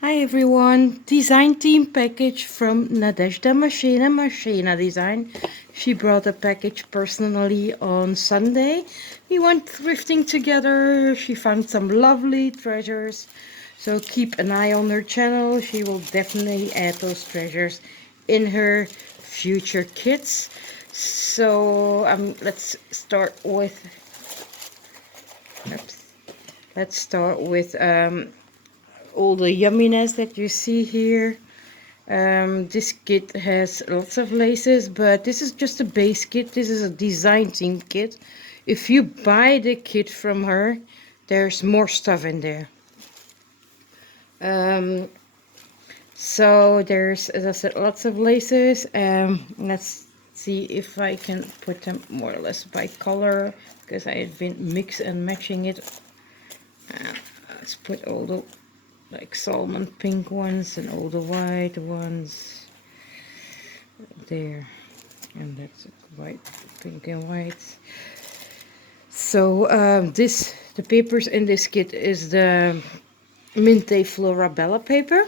Hi everyone, design team package from Nadezhda Marchena, Marchena Design. She brought a package personally on Sunday. We went thrifting together. She found some lovely treasures. So keep an eye on her channel. She will definitely add those treasures in her future kits. So let's start with oops, let's start with all the yumminess that you see here. This kit has lots of laces, but this is just a base kit. This is a design team kit. If you buy the kit from her, there's more stuff in there. Um, so there's, as I said, lots of laces. Let's see if I can put them more or less by color, because I have been mix and matching it. Let's put all the like salmon pink ones and all the white ones there, and that's white, pink and white. So the papers in this kit is the Mintay Florabella paper,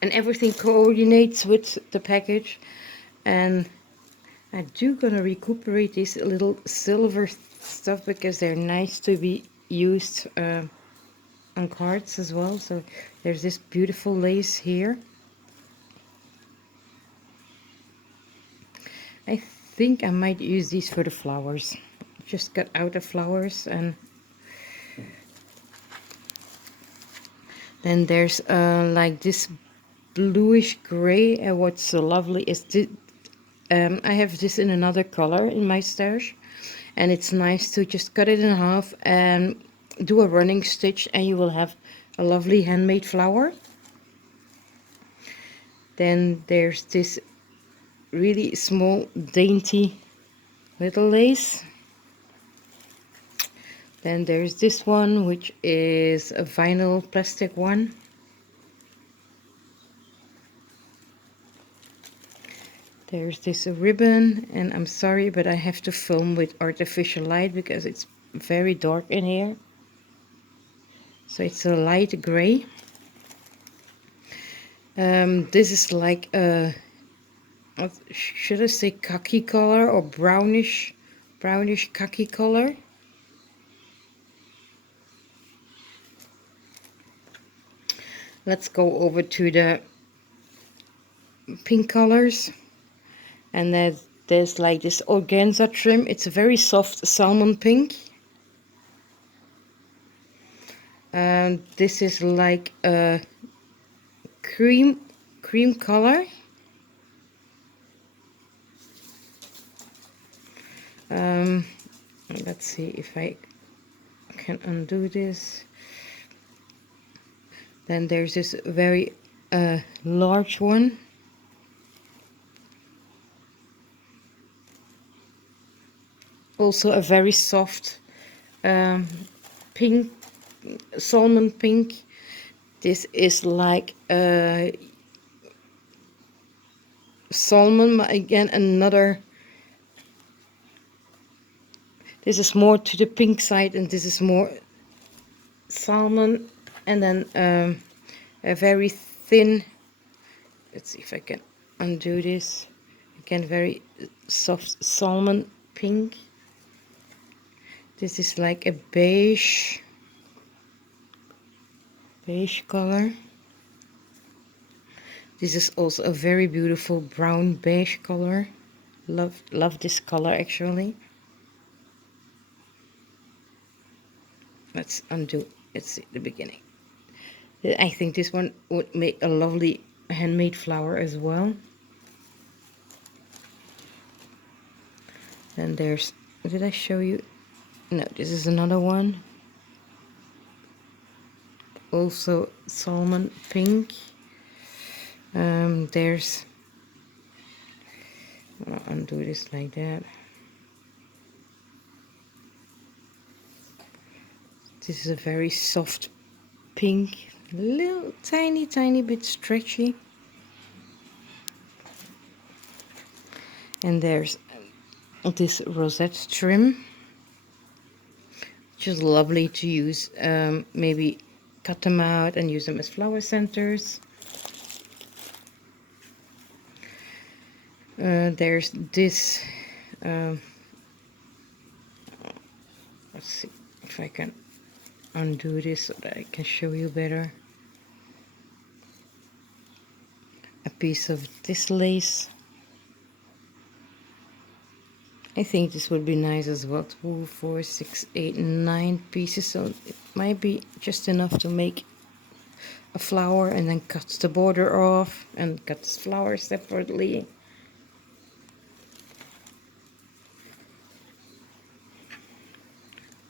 and everything coordinates with the package. And I do gonna recuperate these little silver stuff because they're nice to be used on cards as well. So there's this beautiful lace here. I think I might use these for the flowers. Just got out the flowers, and then there's like this bluish gray, and what's so lovely is this, I have this in another color in my stash, and it's nice to just cut it in half and do a running stitch, and you will have a lovely handmade flower. Then there's this really small dainty little lace. Then there's this one, which is a vinyl plastic one. There's this ribbon, and I'm sorry, but I have to film with artificial light because it's very dark in here. So it's a light gray. This is like a, should I say khaki color or brownish khaki color. Let's go over to the pink colors, and there's like this organza trim. It's a very soft salmon pink. This is like a cream color. Let's see if I can undo this. Then there's this very large one. Also a very soft pink, salmon pink. This is like a salmon, again another. This is more to the pink side, and this is more salmon. And then a very thin, let's see if I can undo this, again very soft salmon pink. This is like a beige color. This is also a very beautiful brown beige color. Love this color actually. Let's undo, let's see the beginning. I think this one would make a lovely handmade flower as well. Then there's, did I show you? No, this is another one. Also salmon pink. There's, I'll undo this like that. This is a very soft pink, little tiny bit stretchy. And there's this rosette trim, which is lovely to use maybe cut them out and use them as flower centers. There's this, let's see if I can undo this so that I can show you better. A piece of this lace. I think this would be nice as well. 2, 4, 6, 8, 9 pieces, so it might be just enough to make a flower, and then cut the border off and cut the flowers separately.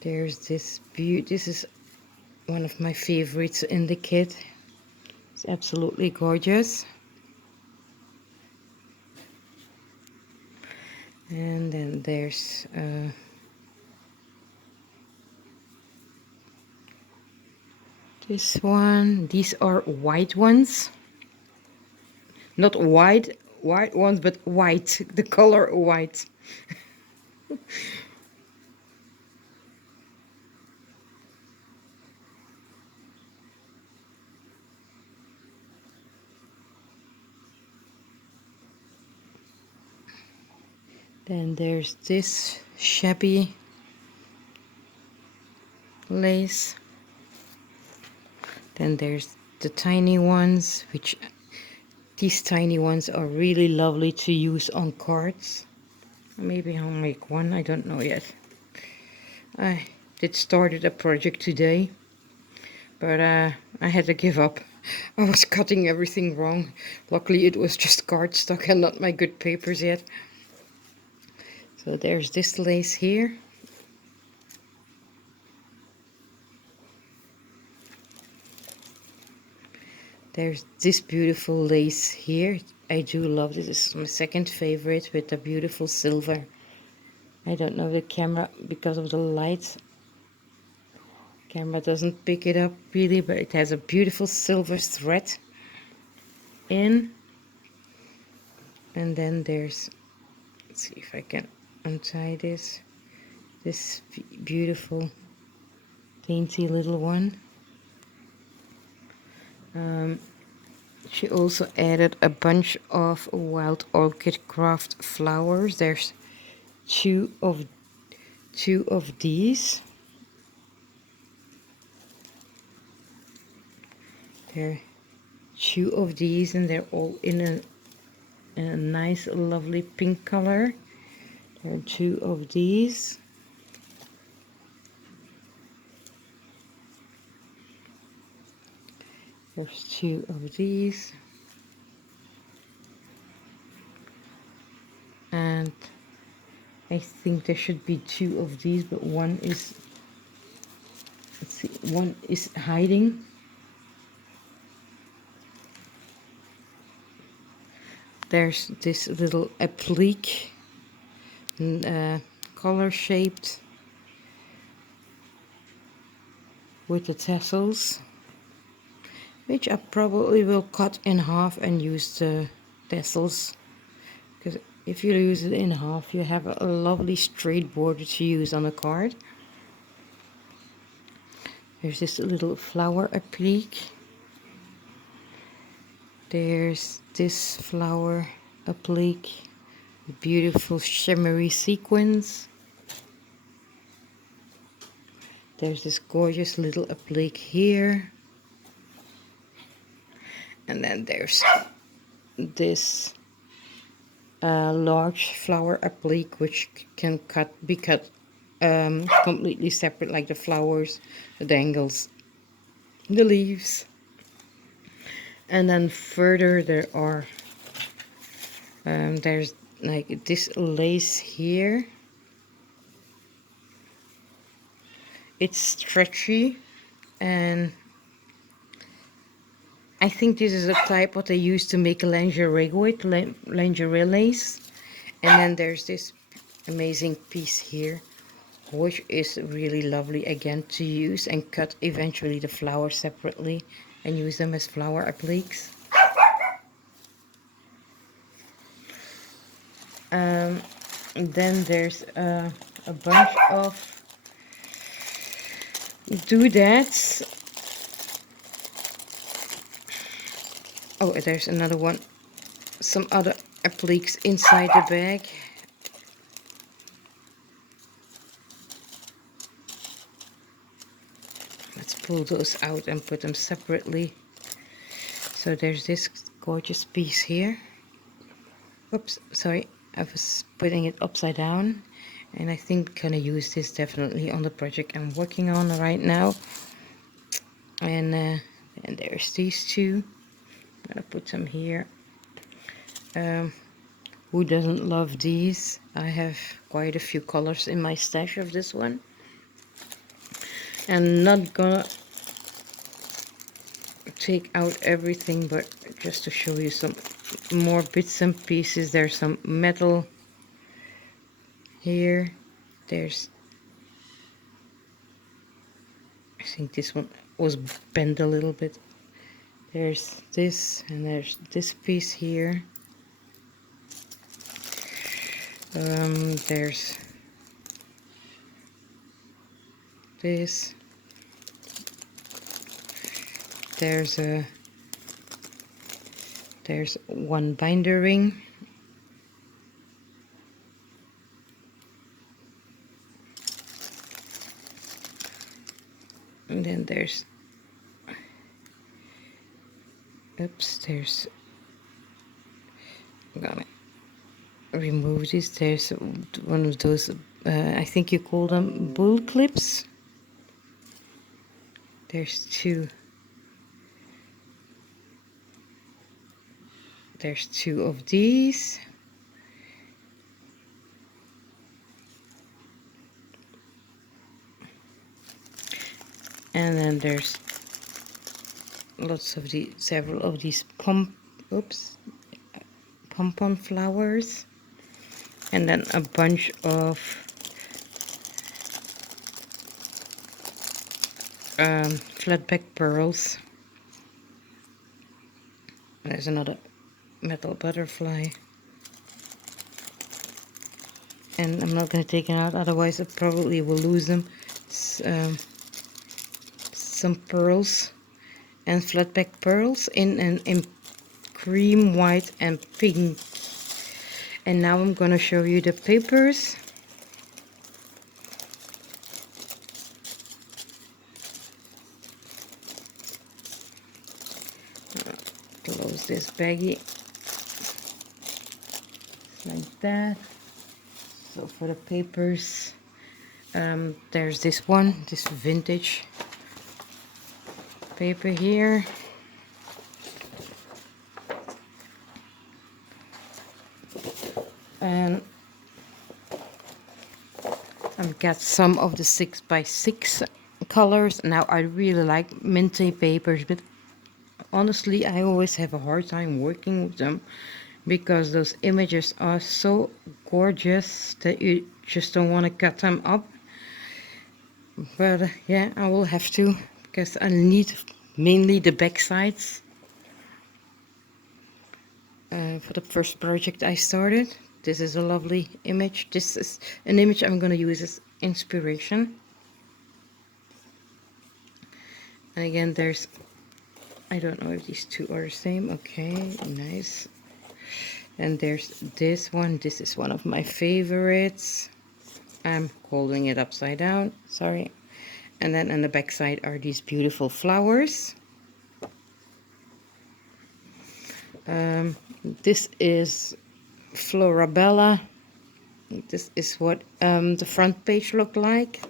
There's this this is one of my favorites in the kit. It's absolutely gorgeous. And then there's this one. These are white ones. Not white ones, but white. The color white. Then there's this shabby lace. Then there's the tiny ones, which these tiny ones are really lovely to use on cards. Maybe I'll make one, I don't know yet. I did started a project today, but I had to give up. I was cutting everything wrong. Luckily it was just cardstock and not my good papers yet. So there's this lace here. There's this beautiful lace here. I do love this. This is my second favorite, with the beautiful silver. I don't know the camera, because of the light. Camera doesn't pick it up really, but it has a beautiful silver thread in. And then there's, let's see if I can untie this. This beautiful, dainty little one. She also added a bunch of wild orchid craft flowers. There's two of these. There are 2 of these, and they're all in a nice, lovely pink color. There are 2 of these. There's 2 of these. And I think there should be 2 of these, but one is, let's see, one is hiding. There's this little applique, color shaped, with the tassels, which I probably will cut in half and use the tassels, because if you use it in half you have a lovely straight border to use on a card. There's this little flower applique. There's this flower applique, beautiful shimmery sequins. There's this gorgeous little applique here. And then there's this large flower applique, which can be cut completely separate, like the flowers, the dangles, the leaves. And then further there are there's like this lace here. It's stretchy, and I think this is a type what they use to make a lingerie with, lingerie lace. And then there's this amazing piece here, which is really lovely again to use and cut eventually the flowers separately and use them as flower appliques. Then there's a bunch of doodads. Oh, there's another one. Some other appliques inside the bag. Let's pull those out and put them separately. So there's this gorgeous piece here. Oops, sorry, I was putting it upside down. And I think I'm gonna use this definitely on the project I'm working on right now. And there's these two. I'm gonna put them here. Who doesn't love these? I have quite a few colors in my stash of this one. And not gonna take out everything, but just to show you some more bits and pieces. There's some metal here. There's, I think this one was bent a little bit. There's this, and there's this piece here. There's this. There's one binder ring. And then there's, oops, there's, I'm gonna remove this. There's one of those, I think you call them bull clips. There's two. There's two of these. And then there's lots of these, several of these pom-pom flowers. And then a bunch of flatback pearls. There's another metal butterfly. And I'm not going to take it out, otherwise I probably will lose them. Some pearls and flatback pearls in cream, white and pink. And now I'm going to show you the papers. Close this baggie like that. So for the papers, there's this one, this vintage paper here. And I've got some of the 6x6 colors. Now I really like Mintay papers, but honestly I always have a hard time working with them because those images are so gorgeous that you just don't want to cut them up. But yeah, I will have to, because I need mainly the back sides for the first project I started. This is a lovely image. This is an image I'm going to use as inspiration. And again, there's, I don't know if these two are the same. Okay, nice. And there's this one. This is one of my favorites. I'm holding it upside down, sorry. And then on the back side are these beautiful flowers. This is Florabella. This is what the front page looked like.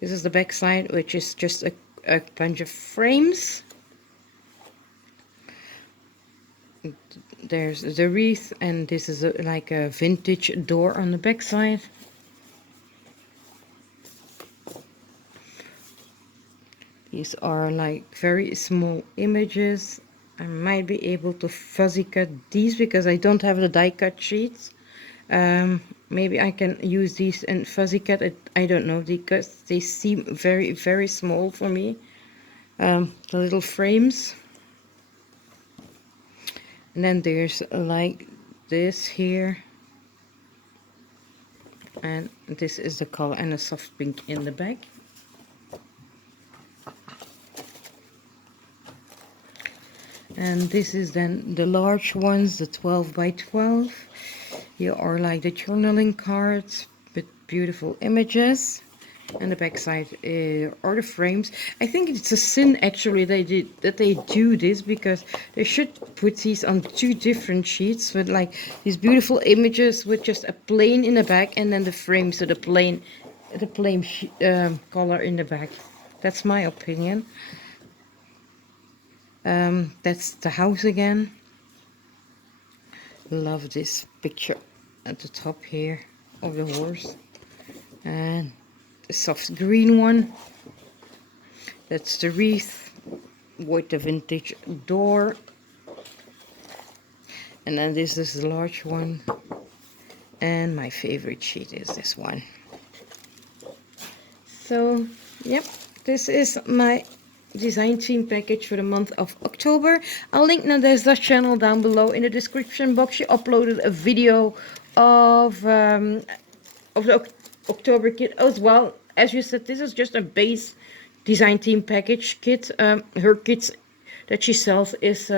This is the back side, which is just a bunch of frames. There's the wreath, and this is like a vintage door on the back side. These are like very small images. I might be able to fuzzy cut these because I don't have the die cut sheets. Maybe I can use these and fuzzy cut it. I don't know, because they seem very, very small for me. The little frames. And then there's like this here. And this is the color, and a soft pink in the back. And this is then the large ones, the 12 by 12. Here are like the journaling cards with beautiful images. And the backside are the frames. I think it's a sin actually that they do this, because they should put these on two different sheets with like these beautiful images with just a plain in the back, and then the frame, so the plain color in the back. That's my opinion. That's the house again. Love this picture at the top here of the horse. And the soft green one, that's the wreath with the vintage door. And then this is the large one. And my favorite sheet is this one. So, yep, this is my design theme package for the month of October. I'll link Nadezhda's channel down below in the description box. She uploaded a video of the October kit as well. As you said, this is just a base design theme package kit. Her kits that she sells is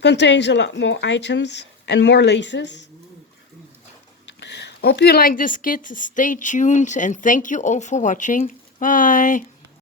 contains a lot more items and more laces. Hope you like this kit. Stay tuned, and thank you all for watching. Bye.